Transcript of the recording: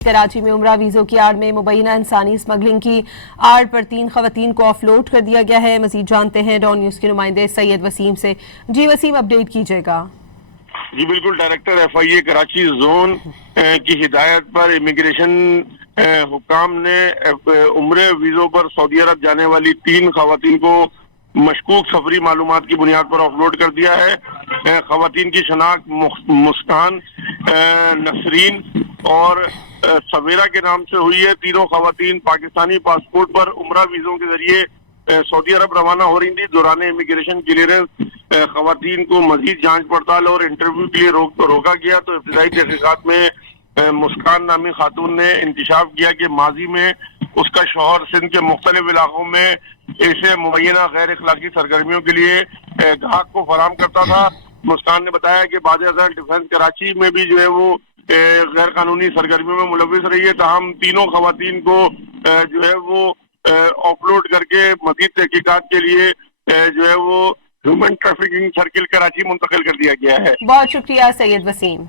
कराची में उम्रा वीज़ों की आड़ में मुबैना इंसानी स्मगलिंग की आड़ पर 3 खवातीन को ऑफलोड कर दिया गया है। मजीद जानते हैं डॉन न्यूज़ के नुमाइंदे सैयद वसीम से। जी वसीम, अपडेट कीजिएगा। जी बिल्कुल, डायरेक्टर FIA कराची जोन की हिदायत पर इमिग्रेशन हुकाम ने उम्रे वीज़ों पर सऊदी अरब जाने वाली 3 खवातीन को मशकूक सफरी मालूमात की बुनियाद पर ऑफलोड कर दिया है। खवातीन की शनाख्त मुस्कान, नसरीन और सवेरा के नाम से हुई है। तीनों खवातीन पाकिस्तानी पासपोर्ट पर उम्रा वीज़ों के जरिए सऊदी अरब रवाना हो रही थी। दौरान इमिग्रेशन क्लियरेंस खवातीन को मजीद जांच पड़ताल और इंटरव्यू के लिए रोका गया तो इब्तदाई तहकीकात में मुस्कान नामी खातून ने इंकशाफ किया कि माजी में उसका शौहर सिंध के मुख्तलिफ इलाकों में ऐसे मुबैना गैर अखलाकी सरगर्मियों के लिए ग्राहक को फराहम करता था। मुस्कान ने बताया कि बाद डिफेंस कराची में भी जो है वो गैर कानूनी सरगर्मियों में मुलविस रही है। ताहम तीनों खवातीन को जो है वो ऑफलोड करके मजीद तहकीकात के लिए जो है वो ह्यूमन ट्रैफिकिंग सर्किल कराची मुंतकिल कर दिया गया है। बहुत शुक्रिया सैयद वसीम।